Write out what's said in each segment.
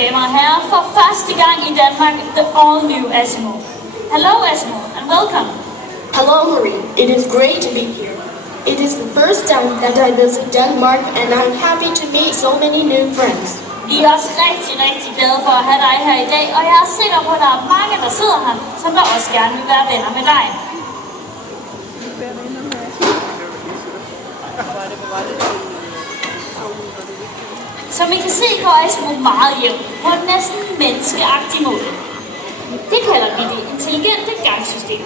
damer og herrer, for første gang i Danmark, the all-new Asimo. Hello Asimo, and welcome. Hello Marie, it is great to be here. It is the first time that I visit Denmark and I'm happy to meet so many new friends. Vi er også rigtig glade for at have dig her i dag, og jeg er sikker på, at der er mange, der sidder her, som der også gerne vil være venner med dig. Som I kan se, går Asimo meget jævnt på en næsten menneskeagtig måde. Det kalder vi det intelligente gangsystem.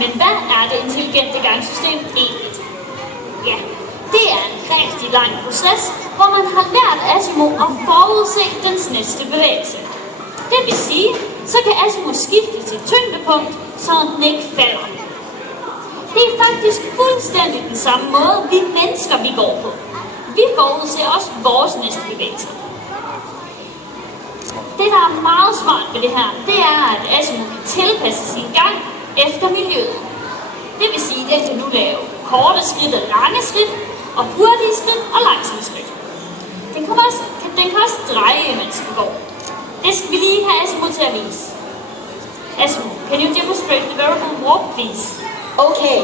Men hvad er det intelligente gangsystem egentlig? Ja, det er en rigtig lang proces, hvor man har lært Asimo at forudse dens næste bevægelse. Det vil sige, så kan Asimo skifte sit tyngdepunkt, så den ikke falder. Det er faktisk fuldstændig den samme måde, vi mennesker vi går på. Vi forudser også vores næste bevægelse. Det, der er meget smart ved det her, det er, at Asimo kan tilpasse sin gang efter miljøet. Det vil sige, at den kan nu lave korte skridt og lange skridt, og hurtige skridt og langsomme skridt. Den kan også dreje, mens den går. Det skal vi lige have Asimo til at vise. Asimo, can you demonstrate the variable walk, please? Okay.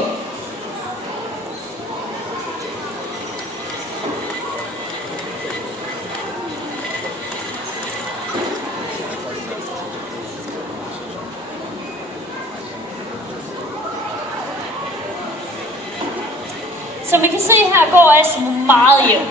Som I kan se her, går Asimo meget jævnt.